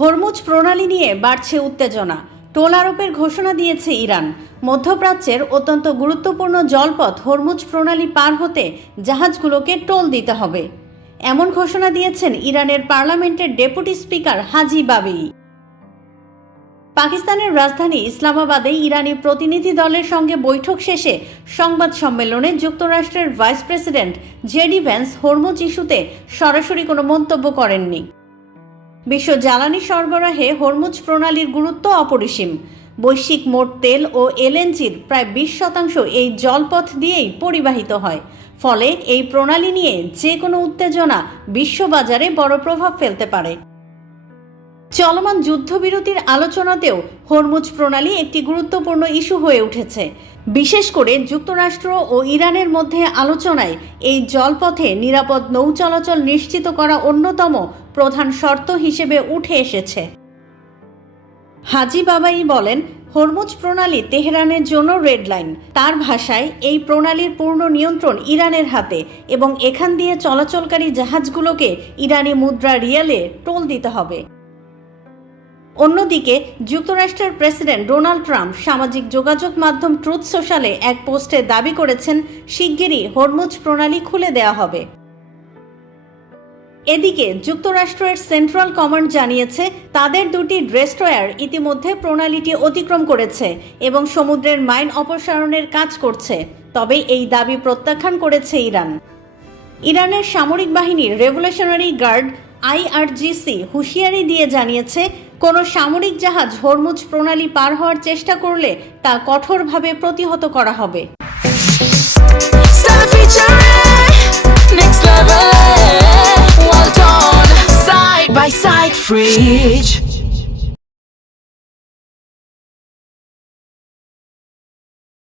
Hormuz প্রণালী নিয়ে বাড়ছে উত্তেজনা। টোল আরোপের ঘোষণা দিয়েছে ইরান। মধ্যপ্রাচ্যের অত্যন্ত গুরুত্বপূর্ণ জলপথ হরমুজ প্রণালী পার হতে জাহাজগুলোকে টোল দিতে হবে, এমন ঘোষণা দিয়েছেন ইরানের পার্লামেন্টের ডেপুটি স্পিকার হাজি বাবেই। পাকিস্তানের রাজধানী ইসলামাবাদে ইরানি প্রতিনিধি দলের সঙ্গে বৈঠক শেষে সংবাদ সম্মেলনে যুক্তরাষ্ট্রের vice president JD Vance Hormuz ইস্যুতে সরাসরি কোনো মন্তব্য করেননি। বিশ্ব জ্বালানি সরবরাহে হরমুজ প্রণালীর গুরুত্ব অপরিসীম। বৈশ্বিক মোট তেল ও এলএনজির প্রায় 20% এই জলপথ দিয়েই পরিবাহিত হয়। ফলে এই প্রণালী নিয়ে যে কোনো উত্তেজনা বিশ্ববাজারে বড় প্রভাব ফেলতে পারে। চলমান যুদ্ধবিরতির আলোচনাতেও হরমুজ প্রণালী একটি গুরুত্বপূর্ণ ইস্যু হয়ে উঠেছে। বিশেষ করে যুক্তরাষ্ট্র ও ইরানের মধ্যে আলোচনায় এই জলপথে নিরাপদ নৌ চলাচল নিশ্চিত করা অন্যতম প্রধান শর্ত হিসেবে উঠে এসেছে। হাজি বাবাই বলেন, হরমুজ প্রণালী তেহরানের জন্য রেড লাইন। তার ভাষায় এই প্রণালীর পূর্ণ নিয়ন্ত্রণ ইরানের হাতে এবং এখান দিয়ে চলাচলকারী জাহাজগুলোকে ইরানি মুদ্রা রিয়ালে টোল দিতে হবে। অন্যদিকে যুক্তরাষ্ট্রের প্রেসিডেন্ট ডোনাল্ড ট্রাম্প সামাজিক যোগাযোগ মাধ্যম ট্রুথ সোশ্যালে এক পোস্টে দাবি করেছেন, শিগগিরই হরমুজ প্রণালী খুলে দেওয়া হবে। এদিকে যুক্তরাষ্ট্রের সেন্ট্রাল কমান্ড জানিয়েছে, তাদের দুটি ডেস্ট্রয়ার ইতিমধ্যে প্রণালীটি অতিক্রম করেছে এবং সমুদ্রের মাইন অপসারণের কাজ করছে। তবে এই দাবি প্রত্যাখ্যান করেছে ইরান। ইরানের সামরিক বাহিনীর রেভলিউশনারি গার্ড IRGC হুঁশিয়ারি দিয়ে জানিয়েছে, কোনো সামরিক জাহাজ হরমুজ প্রণালী পার হওয়ার চেষ্টা করলে তা কঠোরভাবে প্রতিহত করা হবে। Side by side fridge.